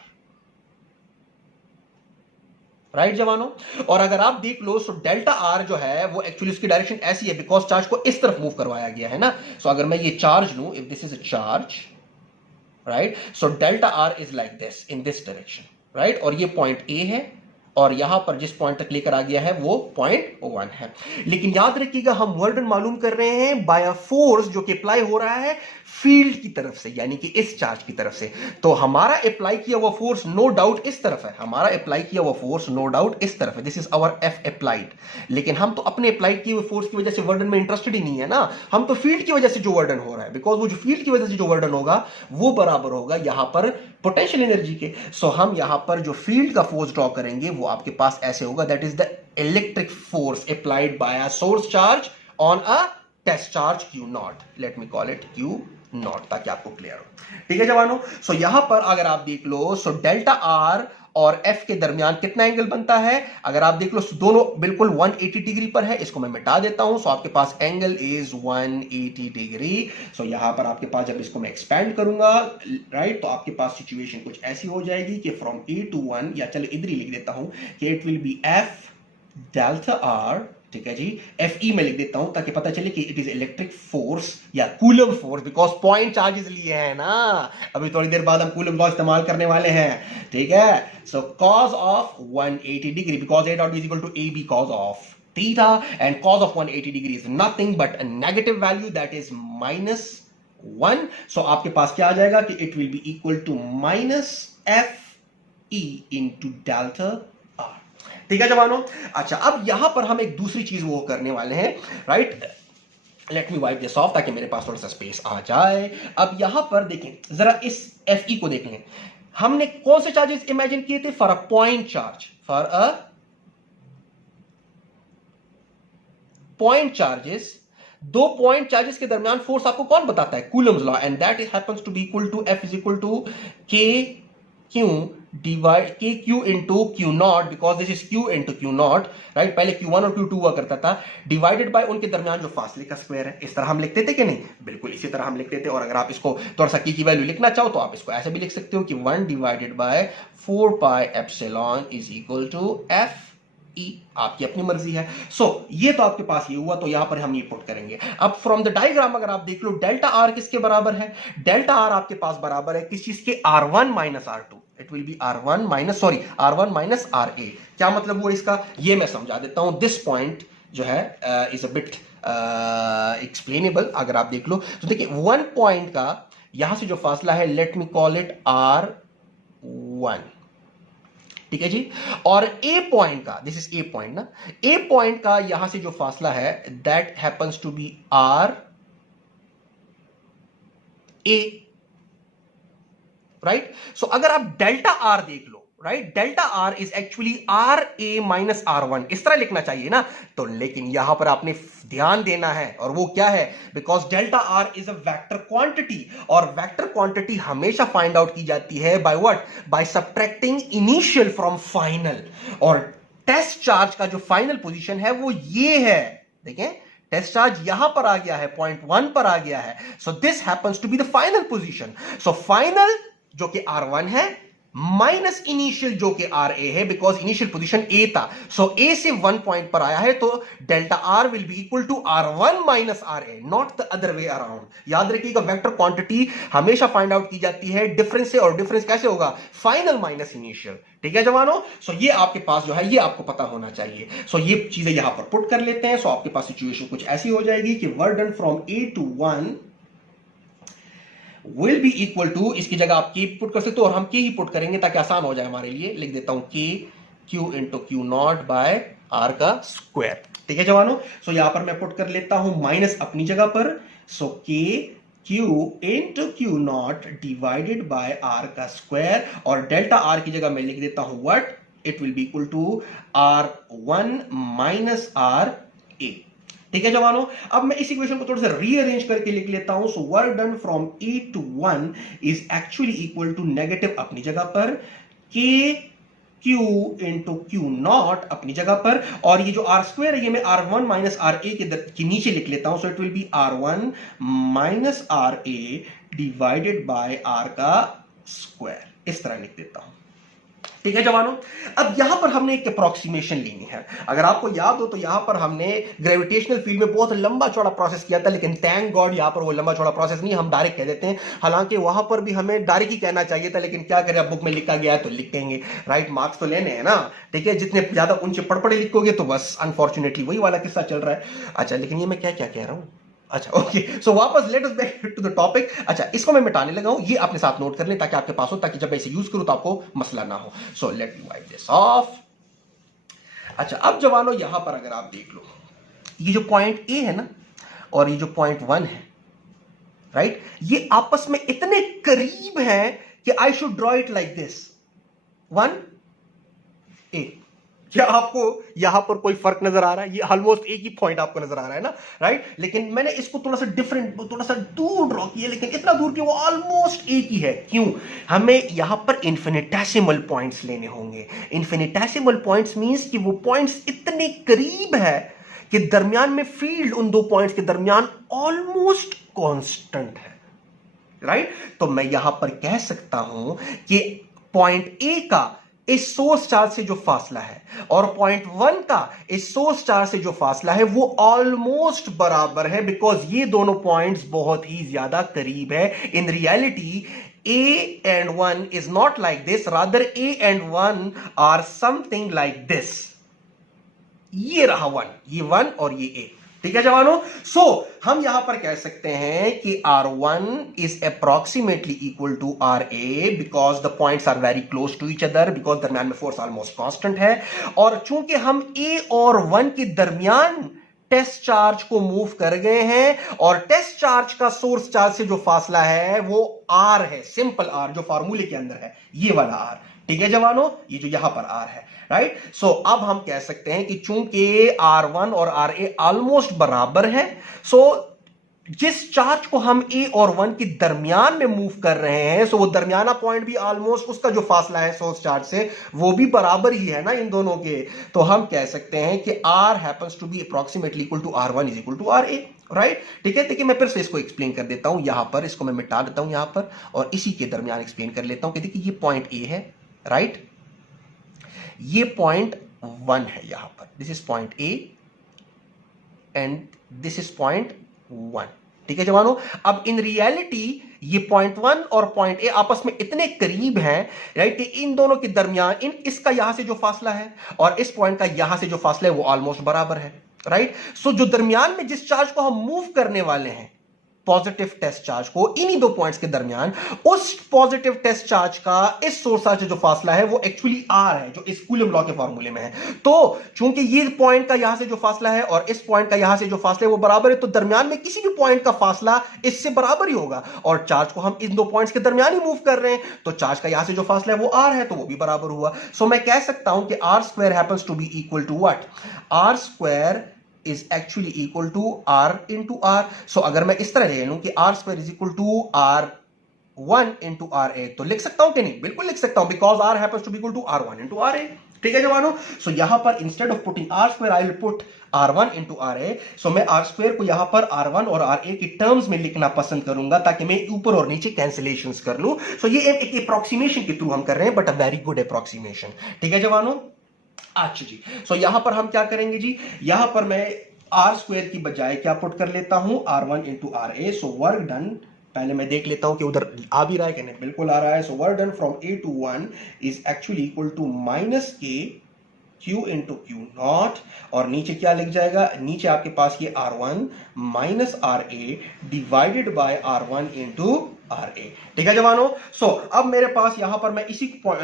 राइट जवानों। और अगर आप देख लो, डेल्टा आर जो है वो एक्चुअली उसकी डायरेक्शन ऐसी है, बिकॉज चार्ज को इस तरफ मूव करवाया गया है ना। अगर मैं ये चार्ज लूं, if this is a charge, right, delta R is like this in this direction, right, और ये पॉइंट ए है, और यहां पर जिस पॉइंट तक लेकर आ गया है वो पॉइंट 1 है। लेकिन याद रखिएगा, हम वर्डन मालूम कर रहे हैं बाय अ फोर्स जो कि अप्लाई हो रहा है फील्ड की तरफ से, यानी कि इस चार्ज की तरफ से। तो हमारा अप्लाई किया हुआ फोर्स नो डाउट इस तरफ है, हमारा अप्लाई किया हुआ फोर्स नो डाउट इस तरफ है, this is our F applied. लेकिन हम तो अपने अप्लाई किए हुए फोर्स की वजह से वर्डन में इंटरेस्टेड ही नहीं है ना, हम तो फील्ड की वजह से जो वर्डन हो रहा है, बिकॉज वो जो फील्ड की वजह से जो वर्डन होगा वो बराबर होगा यहां पर पोटेंशियल एनर्जी के। हम यहां पर जो फील्ड का फोर्स ड्रॉ करेंगे वो आपके पास ऐसे होगा, that is the electric force applied by a source charge on a test charge Q naught, let me call it Q naught, ताकि आपको क्लियर हो। ठीक है जवानों, यहां पर अगर आप देख लो, डेल्टा आर और एफ के दरमियान कितना एंगल बनता है, अगर आप देख लो दोनों बिल्कुल 180 डिग्री पर है। इसको मैं मिटा देता हूं, आपके पास एंगल इज 180 डिग्री। यहां पर आपके पास जब इसको मैं एक्सपेंड करूंगा, राइट, तो आपके पास सिचुएशन कुछ ऐसी हो जाएगी कि फ्रॉम ए टू 1, या चलो इधर ही लिख देता हूं कि it will B F delta R, ठीक है जी, Fe में लिख देता हूं ताकि पता चले कि इट इज इलेक्ट्रिक फोर्स या coulomb force, because point charges लिए हैं ना, अभी थोड़ी देर बाद हम कूलम लॉ इस्तेमाल करने वाले हैं, ठीक है। So cos of 180 degree, because A dot B is equal to AB cos of theta, and cos of 180 degree is nothing but a negative value, that is -1. So आपके पास क्या आ जाएगा कि it will be equal to -Fe into delta R, ठीक है जवानों। अच्छा, अब यहां पर हम एक दूसरी चीज वो करने वाले हैं, right. Late me wipe this of ताकि मेरे पास थोड़ा सा स्पेस आ जाए। अब यहां पर देखें जरा, इस Fe को देख लें, हमने कौन से चार्जेस इमेजिन किए थे? For a point charge, for a point charges, दो पॉइंट चार्जेस के दरमियान फोर्स आपको कौन बताता है? Coulomb's law, and that happens to be equal to F is equal to K Q divide K Q into Q naught, because this is Q into Q naught, right. पहले Q1 और Q2 हुआ करता था, divided by उनके दरमियान जो फासले का स्क्वायर है। इस तरह हम लिखते थे कि नहीं? बिल्कुल इसी तरह हम लिखते थे। और अगर आप इसको थोड़ा सा की वैल्यू लिखना चाहो तो आप इसको ऐसे भी लिख सकते हो कि 1 divided by 4 pi epsilon is equal to F E, आपकी अपनी मर्जी है। सो ये तो आपके पास ये हुआ, तो यहां पर हम ये पुट करेंगे। अब फ्रॉम द डायग्राम अगर आप देख लो, डेल्टा आर किसके बराबर है? डेल्टा आर आपके पास बराबर है किस चीज के? R1 minus R2। It will B R1 minus RA। क्या मतलब हुआ इसका? ये मैं समझा देता हूं। दिस पॉइंट जो है इज अ बिट एक्सप्लेनेबल। अगर आप देख लो तो देखिए, वन पॉइंट का यहां से जो फासला है, late me call it R1, ठीक है जी। और ए पॉइंट का, दिस इज ए पॉइंट ना, ए पॉइंट का यहां से जो फासला है, that happens to be R A, right. सो अगर आप डेल्टा आर देख लो, right, delta R is actually RA minus R1, इस तरह लिखना चाहिए ना। तो लेकिन यहां पर आपने ध्यान देना है, और वो क्या है? Because delta R is a vector quantity, और वेक्टर क्वांटिटी हमेशा फाइंड आउट की जाती है by what? By subtracting initial from final. और टेस्ट चार्ज का जो फाइनल पोजीशन है वो ये है, देखें, टेस्ट चार्ज यहां पर आ गया है, पॉइंट 1 पर आ गया है। So this happens to be the final position. So final जो कि R1 है, माइनस इनिशियल जो कि RA है, बिकॉज इनिशियल पोजीशन A था। सो A से 1 पॉइंट पर आया है, तो delta R will be equal to R1 minus RA, not the other way around. याद रखिएगा, वेक्टर क्वांटिटी हमेशा फाइंड आउट की जाती है डिफरेंस से, और डिफरेंस कैसे होगा? फाइनल माइनस इनिशियल, ठीक है जवानों। सो ये आपके पास जो है, ये आपको पता होना चाहिए। सो ये चीजें यहां पर पुट कर लेते हैं। सो आपके पास सिचुएशन कुछ ऐसी हो जाएगी कि work done from A to 1 will be equal to, इसकी जगह आप K पुट कर सकते हो, और हम K ही पुट करेंगे ताकि आसान हो जाए हमारे लिए। लिख देता हूं K Q into Q naught by R का स्क्वायर, ठीक है जवानों। सो यहां पर मैं पुट कर लेता हूं माइनस अपनी जगह पर। So K Q into Q naught divided by R का स्क्वायर, और डेल्टा R की जगह मैं लिख देता हूं what? It will be equal to R1 minus RA, ठीक है जवानों। अब मैं इस इक्वेशन को थोड़ा सा रीअरेंज करके लिख लेता हूं। So work done from A to 1 is actually equal to negative अपनी जगह पर, K Q into Q naught अपनी जगह पर, और ये जो R स्क्वायर है ये मैं R1 माइनस RA के नीचे लिख लेता हूं। सो it will B R1 minus RA divided by R का स्क्वायर, इस तरह लिख देता हूं, ठीक है जवानों। अब यहां पर हमने एक अप्रोक्सीमेशन लेनी है। अगर आपको याद हो तो यहां पर हमने ग्रेविटेशनल फील्ड में बहुत लंबा चौड़ा प्रोसेस किया था, लेकिन थैंक गॉड यहां पर वो लंबा चौड़ा प्रोसेस नहीं, हम डायरेक्ट कह देते हैं। हालांकि वहां पर भी हमें डायरेक्ट ही कहना चाहिए था, लेकिन क्या करें, अब बुक में लिखा गया है तो लिखेंगे, राइट। मार्क्स तो लेने हैं ना, ठीक है। जितने ज्यादा ऊंचे पढ़ लिखोगे तो बस अनफॉर्चुनेटली वही वाला किस्सा चल रहा है। अच्छा, लेकिन ये मैं क्या क्या कह रहा हूं? अच्छा, ओके। सो वापस let us back to the topic. अच्छा, इसको मैं मिटाने लगा हूं, ये अपने साथ नोट कर लें ताकि आपके पास हो, ताकि जब मैं इसे यूज करूं तो आपको मसला ना हो। So let me wipe this of. अच्छा, अब जवानों यहां पर अगर आप देख लो, ये जो पॉइंट ए है ना, और ये जो पॉइंट 1 है, राइट, ये आपस में इतने करीब है कि I should draw it like this 1 A। क्या आपको यहां पर कोई फर्क नजर आ रहा है? ये ऑलमोस्ट एक ही पॉइंट आपको नजर आ रहा है ना, राइट। लेकिन मैंने इसको थोड़ा सा डिफरेंट, थोड़ा सा दूर ड्रॉ किया, लेकिन इतना दूर कि वो ऑलमोस्ट एक ही है। क्यों? हमें यहां पर इन्फिनिटेसिमल पॉइंट्स लेने होंगे। इन्फिनिटेसिमल पॉइंट्स मींस कि वो पॉइंट्स इतने करीब है कि दरमियान में फील्ड उन दो पॉइंट्स के दरमियान ऑलमोस्ट कांस्टेंट है, राइट। तो मैं यहां पर कह सकता हूं कि पॉइंट ए का इस सोर्स चार्ज से जो फासला है और पॉइंट 1 का इस सोर्स चार्ज से जो फासला है वो ऑलमोस्ट बराबर है, बिकॉज ये दोनों पॉइंट्स बहुत ही ज्यादा करीब है। In reality A and 1 is not like this, rather A and 1 are something like this. ये रहा 1, ये 1 और ये A। ठीक है जवानों, हम यहां पर कह सकते हैं कि R1 is approximately equal to RA because the points are very close to each other, because दरमियान में फोर्स ऑलमोस्ट कांस्टेंट है, और चूंकि हम A और 1 के दरमियान टेस्ट चार्ज को मूव कर गए हैं और टेस्ट चार्ज का सोर्स चार्ज से जो फासला है वो R है, सिंपल R जो फार्मूले के अंदर है, ये वाला R। ठीक है जवानों, ये जो यहां पर R है, राइट। अब हम कह सकते हैं कि चूंकि R1 और RA ऑलमोस्ट बराबर है, जिस चार्ज को हम A और 1 के दरमियान में मूव कर रहे हैं, वो दरमियाना पॉइंट भी ऑलमोस्ट, उसका जो फासला है सोर्स चार्ज से वो भी बराबर ही है ना इन दोनों के। तो हम कह सकते हैं कि R happens to be approximately equal to R1 is equal to RA, right. ठीक है, देखिए मैं फिर से इसको एक्सप्लेन कर देता हूं, यहां पर इसको मैं मिटा देता हूं यहां पर, और इसी के दरमियान एक्सप्लेन कर लेता हूं कि देखिए ये पॉइंट A है, राइट, ये पॉइंट 1 है यहां पर, this is point A and this is point 1। ठीक है जवानों, अब इन रियलिटी ये पॉइंट 1 और पॉइंट ए आपस में इतने करीब हैं, राइट, कि इन दोनों के दरमियान इसका यहां से जो फासला है और इस पॉइंट का यहां से जो फासला है वो ऑलमोस्ट बराबर है, राइट। जो दरमियान में जिस चार्ज को हम मूव करने वाले हैं, पॉजिटिव टेस्ट चार्ज को इन्हीं दो पॉइंट्स के दरमियान, उस पॉजिटिव टेस्ट चार्ज का इस सोर्स चार्ज से जो फासला है वो एक्चुअली R है, जो इस कूलम लॉ के फार्मूले में है। तो चूंकि ये पॉइंट का यहां से जो फासला है और इस पॉइंट का यहां से जो फासला है वो बराबर है, तो दरमियान में किसी भी पॉइंट का फासला इससे बराबर ही होगा, और चार्ज को हम इन दो पॉइंट्स के दरमियान ही मूव कर रहे हैं, तो चार्ज का यहां से जो फासला है वो R है, तो वो भी बराबर हुआ। मैं कह सकता हूं कि R square happens to be equal to what, R square is actually equal to R into R। अगर मैं इस तरह ले लूं कि R square is equal to R1 into RA, तो लिख सकता हूं कि नहीं? बिल्कुल लिख सकता हूं, because R happens to be equal to R1 into RA। ठीक है जवानों, यहां पर instead of putting R square I will put R1 into RA। मैं R square को यहां पर R1 और RA की टर्म्स में लिखना पसंद करूंगा ताकि मैं ऊपर और नीचे कैंसिलेशंस कर लूं। ये एक अप्रोक्सीमेशन के थ्रू हम कर रहे हैं, but a very good approximation. ठीक है जवानों, अच्छा जी, यहां पर हम क्या करेंगे जी, यहां पर मैं R स्क्वायर की बजाय क्या पुट कर लेता हूं, R1 into RA। Work done, पहले मैं देख लेता हूं कि उधर आ भी रहा है कि नहीं, बिल्कुल आ रहा है। Work done from A to 1 is actually equal to minus K Q into Q naught, और नीचे क्या लिख जाएगा, नीचे आपके पास ये R1 minus RA divided by R1 into RA। ठीक है जवानों, अब मेरे पास यहां पर मैं इसी को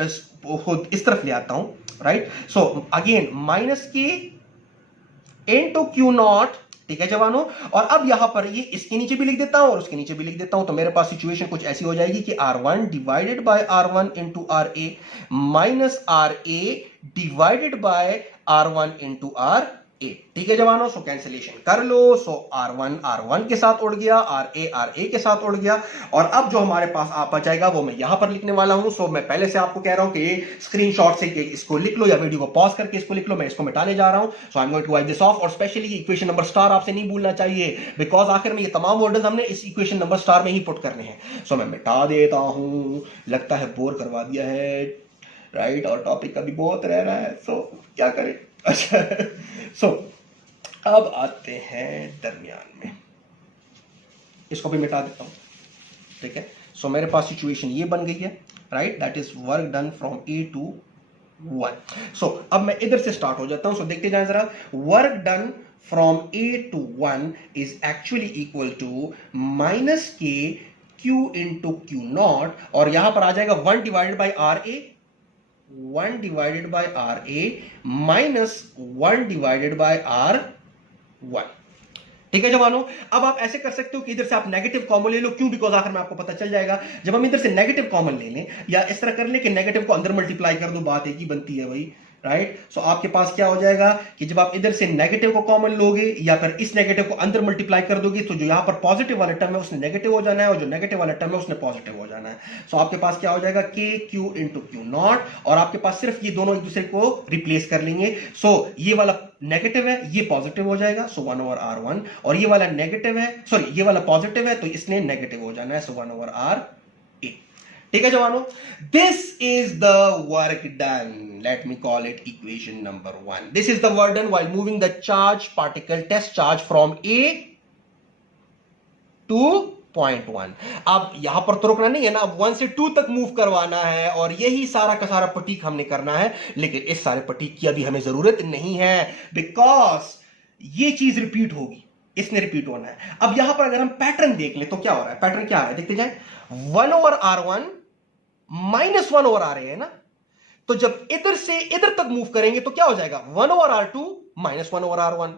इस तरफ ले आता हूं, राइट। अगेन माइनस के इनटू क्यू नॉट। ठीक है जवानों, और अब यहां पर ये इसके नीचे भी लिख देता हूं और उसके नीचे भी लिख देता हूं, तो मेरे पास सिचुएशन कुछ ऐसी हो जाएगी कि R1 divided by R1 into RA minus RA divided by R1 into RA। ठीक है जवानों, कैंसिलेशन कर लो। R1 R1 के साथ उड़ गया, RA RA के साथ उड़ गया, और अब जो हमारे पास आ बचाएगा वो मैं यहां पर लिखने वाला हूं। मैं पहले से आपको कह रहा हूं कि स्क्रीनशॉट से इसको लिख लो या वीडियो को पॉज करके इसको लिख लो, मैं इसको मिटाने जा रहा हूं। I am going to wipe this off, और स्पेशली इक्वेशन नंबर स्टार आपसे नहीं भूलना चाहिए, बिकॉज आखिर में ये तमाम वर्ड्स हमने इस इक्वेशन नंबर स्टार में ही पुट करने हैं। मैं मिटा देता हूं, लगता है बोर करवा दिया है, राइट, और टॉपिक का भी बहुत रह रहा है, क्या करें। अच्छा, अब आते हैं दरमियान में, इसको भी मिटा देता हूं। ठीक है, मेरे पास सिचुएशन ये बन गई है, right, that is work done from A to 1। अब मैं इधर से स्टार्ट हो जाता हूं, देखते जाएं जरा। Work done from A to 1 is actually equal to minus K Q into Q naught, और यहां पर आ जाएगा 1 divided by RA, 1 divided by RA minus 1 divided by R1। ठीक है जवानों, अब आप ऐसे कर सकते हो कि इधर से आप नेगेटिव कॉमन ले लो, क्यों, बिकॉज आखिर में आपको पता चल जाएगा जब हम इधर से नेगेटिव कॉमन ले लें, या इस तरह कर ले कि नेगेटिव को अंदर मल्टीप्लाई कर दो, बात एक ही बनती है भाई, राइट। आपके पास क्या हो जाएगा कि जब आप इधर से नेगेटिव को कॉमन लोगे या फिर इस नेगेटिव को अंदर मल्टीप्लाई कर दोगे, तो जो यहां पर पॉजिटिव वाला टर्म है उसने नेगेटिव हो जाना है, और जो नेगेटिव वाला टर्म है उसने पॉजिटिव हो जाना है। आपके पास क्या हो जाएगा, के क्यू इंटू क्यू नॉट, और आपके पास सिर्फ ये दोनों एक दूसरे को रिप्लेस कर लेंगे। ये वाला नेगेटिव है, ये पॉजिटिव हो जाएगा, 1 ओवर R1, और ये वाला नेगेटिव है, सॉरी ये वाला पॉजिटिव है, तो इसने नेगेटिव हो जाना है, 1 ओवर RA। ठीक है जवानों, this is the work done. Let me call it equation number 1. This is the work done while moving the charge particle test charge from A to point 1. अब यहां पर तो रुकना नहीं है ना, अब 1 से 2 तक मूव करवाना है और यही सारा का सारा पटीक हमने करना है. लेकिन इस सारे पटीक की अभी हमें जरूरत नहीं है, बिकॉज ये चीज रिपीट होगी, इसने रिपीट होना है. अब यहां पर अगर हम पैटर्न देख ले तो क्या हो रहा है, पैटर्न क्या आ रहा है देखते जाए. 1/r1 -1/r है ना, तो जब इधर से इधर तक मूव करेंगे तो क्या हो जाएगा 1/r2 -1/r1.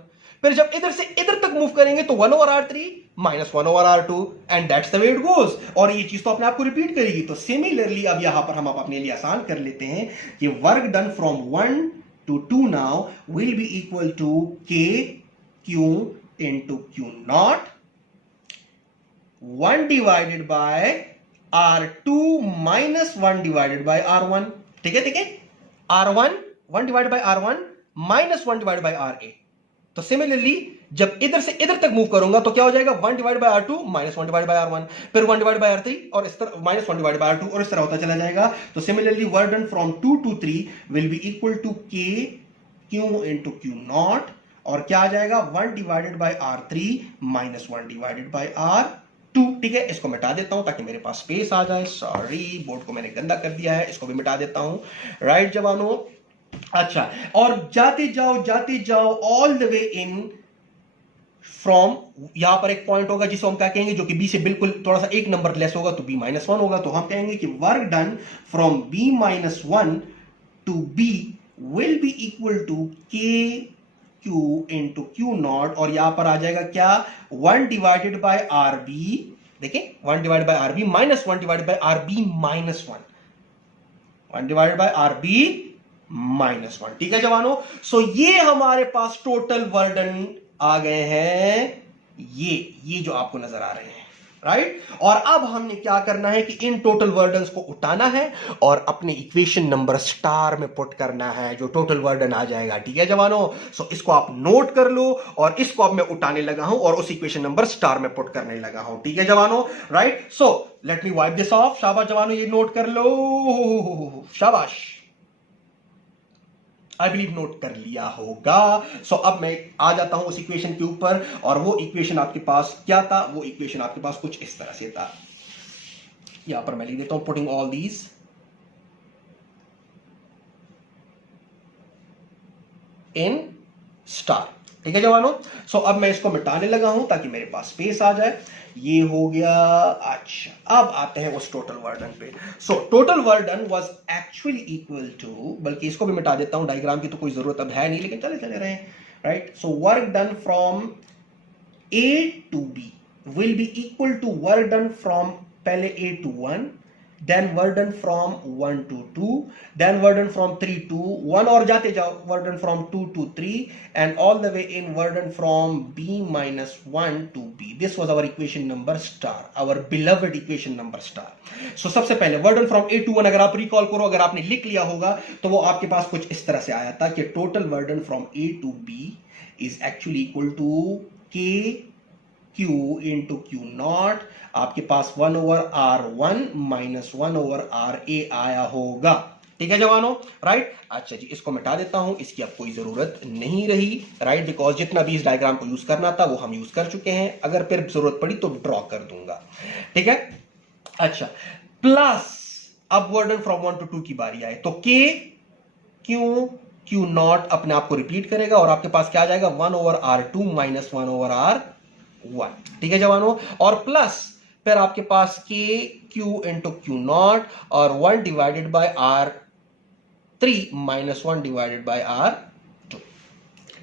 फिर जब इधर से इधर तक मूव करेंगे तो 1/r3 -1/r2 and that's the way it goes. और ये चीज तो अपने आप को रिपीट करेगी. तो सिमिलरली अब यहां पर हम अपने लिए आसान कर लेते हैं कि work done from 1 to 2 now will be equal to k q into q naught 1 divided by r2 minus 1 divided by r1. ठीक है, ठीक है, r1 1 divided by r1 minus 1 divided by ra. तो सिमिलरली जब इधर से इधर तक मूव करूंगा तो क्या हो जाएगा 1 divided by r2 minus 1 divided by r1, फिर 1 divided by r3 और इस तरह minus 1 divided by r2 और इस तरह होता चला जाएगा. तो similarly work done from 2 to 3 will be equal to k q into q naught और क्या आ जाएगा 1 divided by r3 minus 1 divided by r2. ठीक है, इसको मिटा देता हूं ताकि मेरे पास स्पेस आ जाए. सॉरी, बोर्ड को मैंने गंदा कर दिया है, इसको भी मिटा देता हूं. राइट जवानों, अच्छा, और जाते जाओ all the way in from, यहां पर एक पॉइंट होगा जिसको हम क्या कहेंगे, जो कि बी से बिल्कुल थोड़ा सा एक नंबर लेस होगा तो b-1 होगा. तो हम कहेंगे कि work done from b-1 to b will be equal to k q into Q naught और यहां पर आ जाएगा क्या 1 डिवाइडेड बाय rb. देखिए 1 divided by rb minus 1 divided by rb minus 1 divided by rb minus 1. ठीक है जवानों, सो ये हमारे पास टोटल वर्क डन आ गए हैं, ये जो आपको नजर आ रहे हैं. राइट, और अब हमने क्या करना है कि इन टोटल वर्क डन को उठाना है और अपने इक्वेशन नंबर स्टार में पुट करना है, जो टोटल वर्क डन आ जाएगा. ठीक है जवानों, सो इसको आप नोट कर लो और इसको अब मैं उठाने लगा हूं और उस इक्वेशन नंबर स्टार में पुट करने लगा हूं. ठीक है जवानों, right, so let me wipe this of. शाबाश जवानों, ये नोट कर लो, शाबाश. आई बिलीव नोट कर लिया होगा. सो अब मैं आ जाता हूं उस इक्वेशन के ऊपर और वो इक्वेशन आपके पास क्या था, वो इक्वेशन आपके पास कुछ इस तरह से था. यहां पर मैं लिख देता हूं putting all these in star. ठीक है जवानों, सो अब मैं इसको मिटाने लगा हूं ताकि मेरे पास स्पेस आ जाए. ये हो गया. अच्छा, अब आते हैं उस टोटल वर्क डन पे. So total work done was actually equal to, बल्कि इसको भी मिटा देता हूं, डायग्राम की तो कोई जरूरत अब है नहीं, लेकिन चले रहे हैं. Right, so work done from A to B will be equal to work done from पहले A to 1, then work done from 1 to 2, then work done from 3 to 1 और जाते जाओ work done from 2 to 3 and all the way in work done from b-1 to b. This was our equation number star, our beloved equation number star. So सबसे पहले work done from a to 1 अगर आप recall करो, अगर आपने लिख लिया होगा तो वो आपके पास कुछ इस तरह से आया था कि total work done from a to b is actually equal to k q into q naught. आपके पास 1/r1 माइनस 1/ra आया होगा. ठीक है जवानों, राइट. अच्छा जी, इसको मिटा देता हूं, इसकी अब कोई जरूरत नहीं रही. राइट, बिकॉज जितना भी इस डायग्राम को यूज करना था वो हम यूज कर चुके हैं. अगर फिर जरूरत पड़ी तो ड्रॉ कर दूंगा. ठीक है, अच्छा, प्लस अब वर्क डन फ्रॉम 1 to 2 की बारी आए तो k q नॉट अपने आप को रिपीट करेगा और आपके पास क्या आ जाएगा 1/r2 माइनस 1/r1. ठीक है जवानों, और प्लस फिर आपके पास k q into Q naught और 1 divided by r3 minus 1 divided by r2.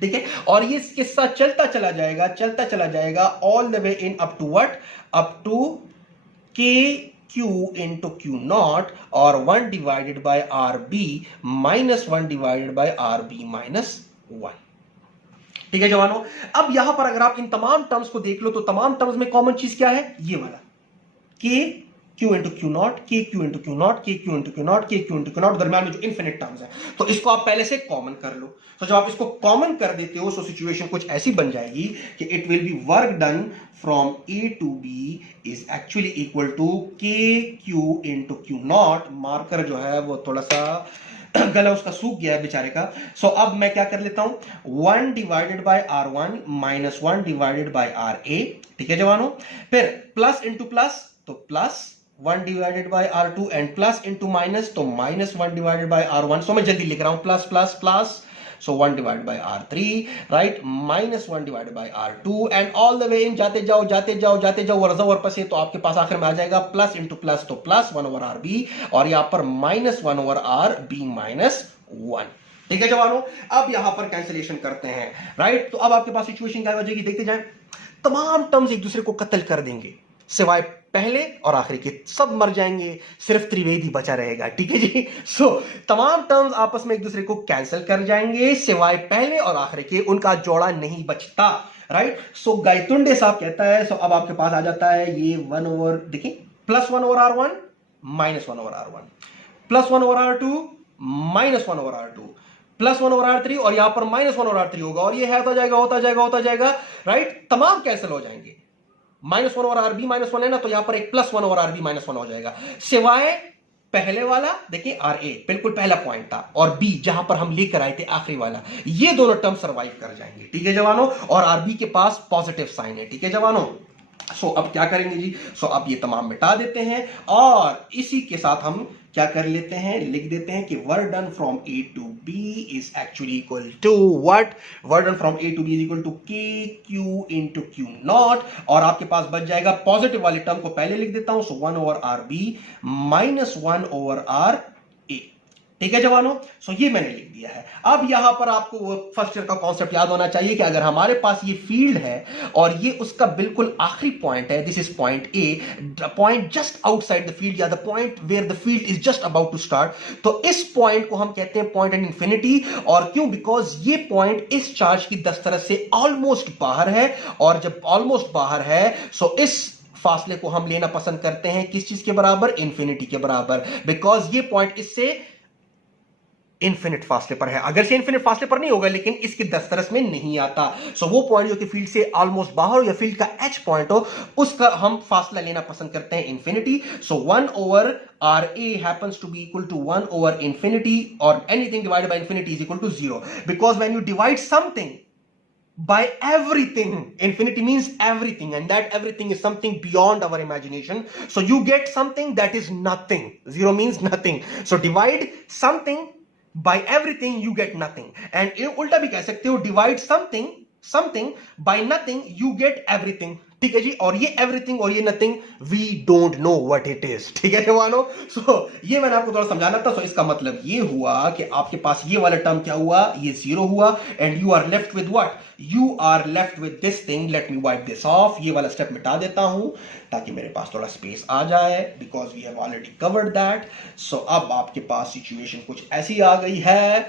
ठीक है, और ये किस्सा चलता चला जाएगा all the way in up to what, up to k q into Q naught और 1 divided by rb minus 1 divided by rb minus 1. ठीक है जवानों, अब यहां पर अगर आप इन तमाम टर्म्स को देख लो तो तमाम टर्म्स में कॉमन चीज क्या है, ये वाला k Q into Q not, के क्यू इंटू क्यू नॉट, के क्यू इंटू क्यू नॉट, के क्यू इंटू क्यू नॉट, दरम्यान में जो इन्फिनिट टर्म्स है, तो इसको आप पहले से कॉमन कर लो। तो जब आप इसको कॉमन कर देते हो तो सिचुएशन कुछ ऐसी बन जाएगी कि it will be work done from A to B is actually equal to K Q into Q naught. Marker जो है वो थोड़ा सा गला उसका सूख गया है बेचारे का। सो अब मैं क्या कर लेता हूं, 1 divided by R1 minus 1 divided by RA। ठीक है जवानों, फिर प्लस इंटू प्लस तो plus 1 divided by R2 and plus into minus तो माइनस 1 डिवाइडेड बाय R1। सो मैं जल्दी लिख रहा हूं, plus plus plus, so 1 divided by R3, right, minus 1 divided by R2 and all the way in जाते जाओ जाते जाओ जाते जाओ वर्जा वर्पस से, तो आपके पास आखिर में आ जाएगा प्लस इंटू प्लस तो प्लस 1 ओवर RB और यहां पर माइनस 1 ओवर RB माइनस 1। ठीक है जवानों, अब यहां पर कैंसिलेशन करते हैं, राइट। तो अब आपके पास सिचुएशन क्या हो जाएगी, देखते जाएं। तमाम टर्म्स एक दूसरे को कत्ल कर देंगे सिवाय पहले और आखिरी के, सब मर जाएंगे, सिर्फ त्रिवेदी बचा रहेगा। ठीक है जी। सो तमाम टर्म्स आपस में एक दूसरे को कैंसिल कर जाएंगे सिवाय पहले और आखिरी के, उनका जोड़ा नहीं बचता, राइट। सो गायतुंडे साहब कहता है, सो अब आपके पास आ जाता है ये 1 ओवर, देखिए plus 1 over R1 minus 1 over R1, plus 1 over R2 minus 1 over R2, plus 1 over R3 और यहां पर माइनस 1 ओवर R3 होगा और ये होता जाएगा होता जाएगा होता जाएगा, राइट। तमाम कैंसिल हो जाएंगे, माइनस 1 ओवर RB माइनस 1 है ना, तो यहां पर एक प्लस 1 ओवर RB माइनस 1 हो जाएगा, सिवाय पहले वाला, देखिए RA बिल्कुल पहला पॉइंट था और B जहां पर हम लेकर आए थे आखिरी वाला, ये दोनों टर्म सरवाइव कर जाएंगे। ठीक है जवानों, और RB के पास पॉजिटिव साइन है। ठीक है जवानों, सो अब क्या करेंगे जी, सो अब ये तमाम मिटा देते हैं और इसी के साथ हम क्या कर लेते हैं, लिख देते हैं कि work done from A to B is actually equal to what, work done from A to B is equal to K Q into Q naught, और आपके पास बच जाएगा पॉजिटिव वाले टर्म को पहले लिख देता हूं, सो 1 over RB minus 1 over RA। ठीक है जवानों, सो ये मैंने लिख दिया है। अब यहां पर आपको फर्स्ट ईयर का कॉन्सेप्ट याद होना चाहिए कि अगर हमारे पास ये फील्ड है और ये उसका बिल्कुल आखिरी पॉइंट है, this is point A, the point just outside the field या the point where the field is just about to start, तो इस पॉइंट को हम कहते हैं पॉइंट एट इंफिनिटी। और क्यों, बिकॉज ये पॉइंट इस चार्ज की 10 तरह से ऑलमोस्ट बाहर है, और जब ऑलमोस्ट बाहर है सो इस फासले को हम लेना पसंद करते हैं किस चीज के बराबर, इंफिनिटी के बराबर, बिकॉज ये पॉइंट इससे इन्फिनिट फासले पर है। अगर से इन्फिनिट फासले पर नहीं होगा लेकिन इसके 10 तरस में नहीं आता, सो वो पॉइंट जो कि फील्ड से ऑलमोस्ट बाहर हो या फील्ड का एच पॉइंट हो, उसका हम फासला लेना पसंद करते हैं infinity. So 1 over RA happens to be equal to 1 over infinity, or anything divided by infinity is equal to 0, because when you divide something by everything, infinity means everything, and that everything is something beyond our imagination, so you get something that is nothing. 0 means nothing, so divide something by everything you get nothing, and उल्टा भी कह सकते हो, divide something by nothing you get everything। ठीक है जी, और ये एवरीथिंग और ये nothing we don't know what it is. ठीक है जवानों, सो ये मैंने आपको थोड़ा समझाना था। सो इसका मतलब ये हुआ कि आपके पास ये वाला टर्म क्या हुआ, ये 0 हुआ, and you are left with what, you are left with this thing. Let me wipe this off, ये वाला स्टेप मिटा देता हूं ताकि मेरे पास थोड़ा स्पेस आ जाए, because we have already covered that. So अब आपके पास सिचुएशन कुछ ऐसी आ गई है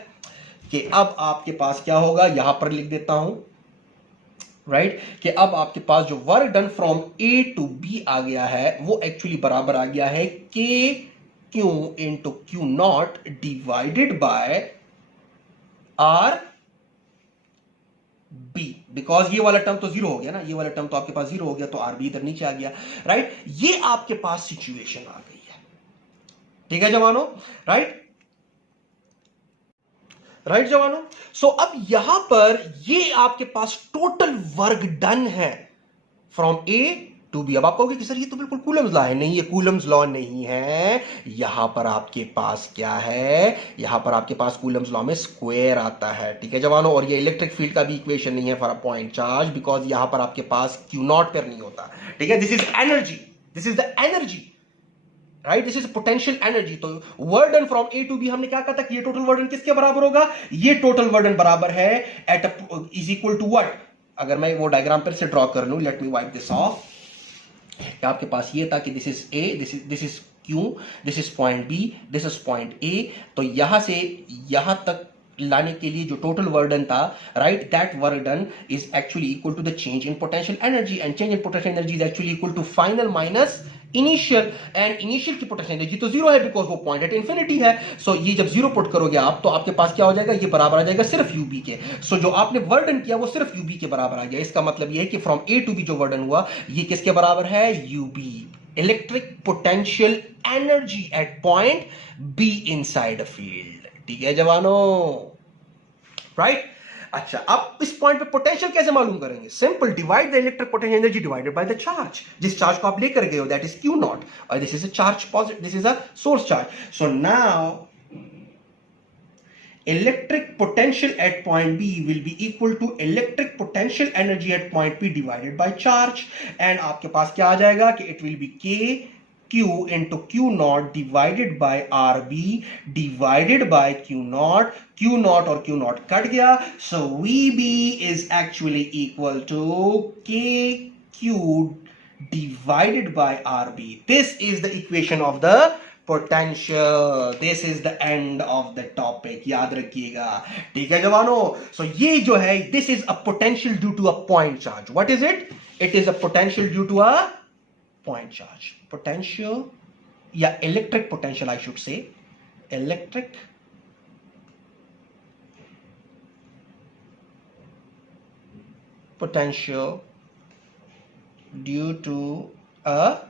कि अब आपके पास क्या होगा, यहां पर लिख देता हूं, राइट, कि अब आपके पास जो work done from A to B आ गया है वो एक्चुअली बराबर आ गया है K Q into Q naught divided by R B, because ये वाला टर्म तो 0 हो गया ना, ये वाला टर्म तो आपके पास 0 हो गया, तो आर बी इधर नीचे आ गया, राइट। ये आपके पास सिचुएशन आ गई है। ठीक है जवानों, राइट राइट जवानों, सो अब यहां पर ये आपके पास टोटल वर्क डन है फ्रॉम ए टू बी। अब आप कहोगे कि सर ये तो बिल्कुल कूलम्स लॉ है, नहीं, ये कूलम्स लॉ नहीं है। यहां पर आपके पास क्या है, यहां पर आपके पास कूलम्स लॉ में स्क्वायर आता है। ठीक है जवानों, और ये इलेक्ट्रिक फील्ड का भी इक्वेशन नहीं है for a point charge, because यहां पर आपके पास क्यू नॉट पर नहीं होता। ठीक है, this is energy, this is the energy, right, this is potential energy. तो work done from A to B हमने क्या कहा था कि ये टोटल वर्क डन किसके बराबर होगा, ये टोटल वर्क डन बराबर है at is equal to what. अगर मैं वो डायग्राम पर से ड्रॉ कर लूं, let me wipe this off, आपके पास ये था कि this is A, this is Q, this is point B, this is point A. तो यहां से यहां तक लाने के लिए जो टोटल वर्क डन था, right, that work done is actually equal to the change in potential energy, and change in potential energy is actually equal to final minus initial, and initial की पोटेंशियल एनर्जी तो zero है because वो point at infinity है। So ये जब zero put करोगे आप तो आपके पास क्या हो जाएगा, ये बराबर आ जाएगा सिर्फ यूबी के। सो जो आपने वर्डन किया वो सिर्फ यूबी के बराबर आ गया। इसका मतलब ये है कि फ्रॉम ए टू बी जो वर्डन हुआ ये किसके बराबर है, U B, electric potential energy at point B inside a field. ठीक है जवानों, राइट। अच्छा, अब इस पॉइंट पे पोटेंशियल कैसे मालूम करेंगे, simple, divide the electric potential energy divided by the charge. जिस चार्ज को आप लेकर गए हो दैट इज क्यू नॉट, और this is a charge positive, this is a source charge. So now electric potential at point B will be equal to electric potential energy at point P divided by charge, and आपके पास क्या आ जाएगा कि it will be K Q into Q naught divided by RB divided by Q naught और Q naught cut गया, so VB is actually equal to KQ divided by RB. This is the equation of the potential. This is the end of the topic, याद रखिएगा। ठीक है जवानों, सो ये जो है this is a potential due to a point charge. What is it, it is a potential due to a point charge. Potential या electric potential I should say, electric potential due to a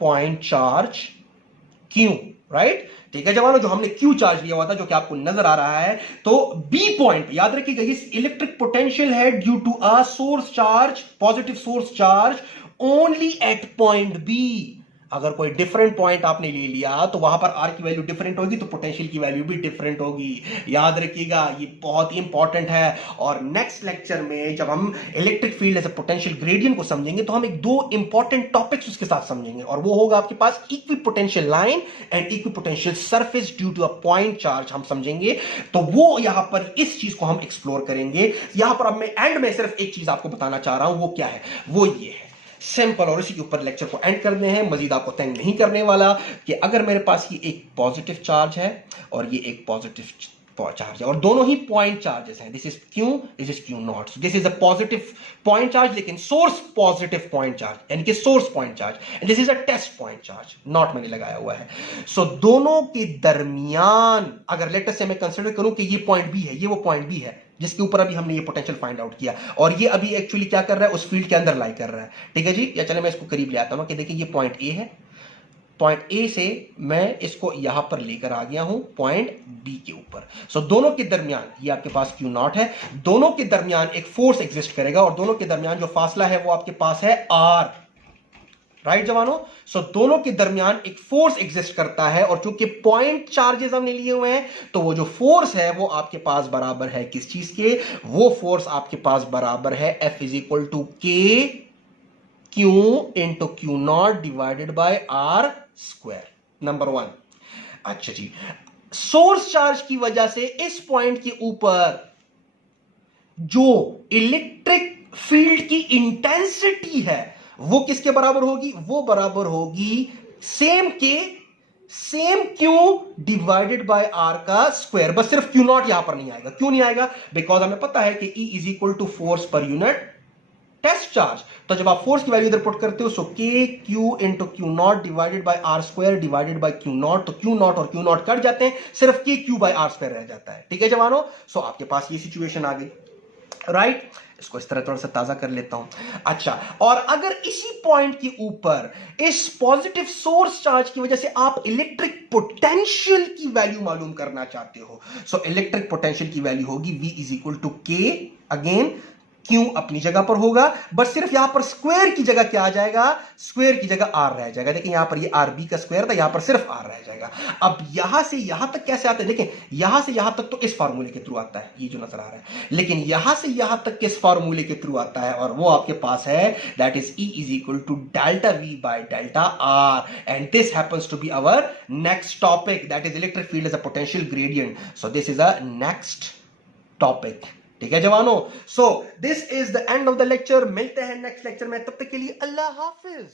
point charge Q, right. ठीक है जवानों, जो हमने Q charge लिया हुआ था जो कि आपको नजर आ रहा है, तो बी पॉइंट याद रखिएगा, इस इलेक्ट्रिक पोटेंशियल है due to a source charge, positive source charge only at point B. अगर कोई डिफरेंट पॉइंट आपने ले लिया तो वहां पर आर की वैल्यू डिफरेंट होगी तो पोटेंशियल की वैल्यू भी डिफरेंट होगी, याद रखिएगा, ये बहुत ही इंपॉर्टेंट है। और नेक्स्ट लेक्चर में जब हम electric field as a potential gradient को समझेंगे तो हम एक दो इंपॉर्टेंट टॉपिक्स उसके साथ समझेंगे, और वो होगा आपके पास equipotential line and equipotential surface due to a point charge हम समझेंगे। तो वो यहां पर इस चीज को हम एक्सप्लोर करेंगे। यहां पर अब मैं एंड में सिर्फ एक चीज आपको बताना चाह रहा हूं, वो क्या है, वो ये है सिंपल, और इसी के ऊपर लेक्चर को एंड करने हैं, मजीद आपको तंग नहीं करने वाला, कि अगर मेरे पास ये एक पॉजिटिव चार्ज है और ये एक पॉजिटिव चार्ज है और दोनों ही पॉइंट चार्जेस हैं, this is Q, this is Q naught, this is a positive point charge लेकिन सोर्स पॉजिटिव पॉइंट चार्ज, यानी कि source point charge, and this is a test point charge, not मैंने लगाया हुआ है। सो दोनों के दरमियान अगर लेटर से मैं कंसिडर करूं कि ये पॉइंट बी है, ये वो पॉइंट बी है जिसके ऊपर अभी हमने ये पोटेंशियल फाइंड आउट किया, और ये अभी एक्चुअली क्या कर रहा है, उस फील्ड के अंदर लाई कर रहा है। ठीक है जी, या चले मैं इसको करीब ले आता हूं कि देखिए ये पॉइंट ए है, पॉइंट ए से मैं इसको यहां पर लेकर आ गया हूं पॉइंट बी के ऊपर। सो दोनों के दरमियान ये आपके पास क्यू नॉट है, दोनों के दरमियान एक फोर्स एग्जिस्ट करेगा और दोनों के दरमियान जो फासला है वो आपके पास है आर, राइट जवानों। सो दोनों के दरमियान एक फोर्स एग्जिस्ट करता है, और क्योंकि पॉइंट चार्जेस हमने लिए हुए हैं तो वो जो फोर्स है वो आपके पास बराबर है किस चीज के, वो फोर्स आपके पास बराबर है F is equal to K Q into Q naught divided by R square, number one. अच्छा जी, सोर्स चार्ज की वजह से इस पॉइंट के ऊपर जो इलेक्ट्रिक फील्ड की इंटेंसिटी है वो किसके बराबर होगी, वो बराबर होगी सेम के same Q divided by R का स्क्वायर, बस सिर्फ क्यू नॉट यहां पर नहीं आएगा। क्यों नहीं आएगा, बिकॉज हमें पता है कि E is equal to force पर यूनिट टेस्ट चार्ज। तो जब आप फोर्स की वैल्यू इधर पुट करते हो, so K Q into Q naught divided by R square divided by Q naught, तो क्यू नॉट और क्यू नॉट कट जाते हैं, सिर्फ के क्यू बाय आर स्क्वायर रह जाता है। ठीक है जवानों, सो आपके पास ये सिचुएशन आ गई, राइट। इसको इस तरह थोड़ा सा ताजा कर लेता हूं। अच्छा, और अगर इसी पॉइंट के ऊपर इस पॉजिटिव सोर्स चार्ज की वजह से आप इलेक्ट्रिक पोटेंशियल की वैल्यू मालूम करना चाहते हो, सो इलेक्ट्रिक पोटेंशियल की वैल्यू होगी V इज इक्वल टू के, अगेन क्यू अपनी जगह पर होगा, बट सिर्फ यहां पर स्क्वायर की जगह क्या आ जाएगा, स्क्वायर की जगह आर रह जाएगा। देखिए यहां पर ये आर बी का स्क्वायर था, यहां पर सिर्फ आर रह जाएगा। अब यहां से यहां तक कैसे आता है, देखें यहां से यहां तक तो इस फार्मूले के थ्रू आता है, ये जो नजर आ रहा है, लेकिन यहां से यहां तक किस फार्मूले के थ्रू आता है, और वो आपके पास है that is E is equal to delta V by delta R, and this happens to be our next topic, that is electric field as a potential gradient. So this is a next topic. ठीक है जवानों, so this is the end of the lecture. मिलते हैं next lecture में, तब तक के लिए अल्लाह हाफिज।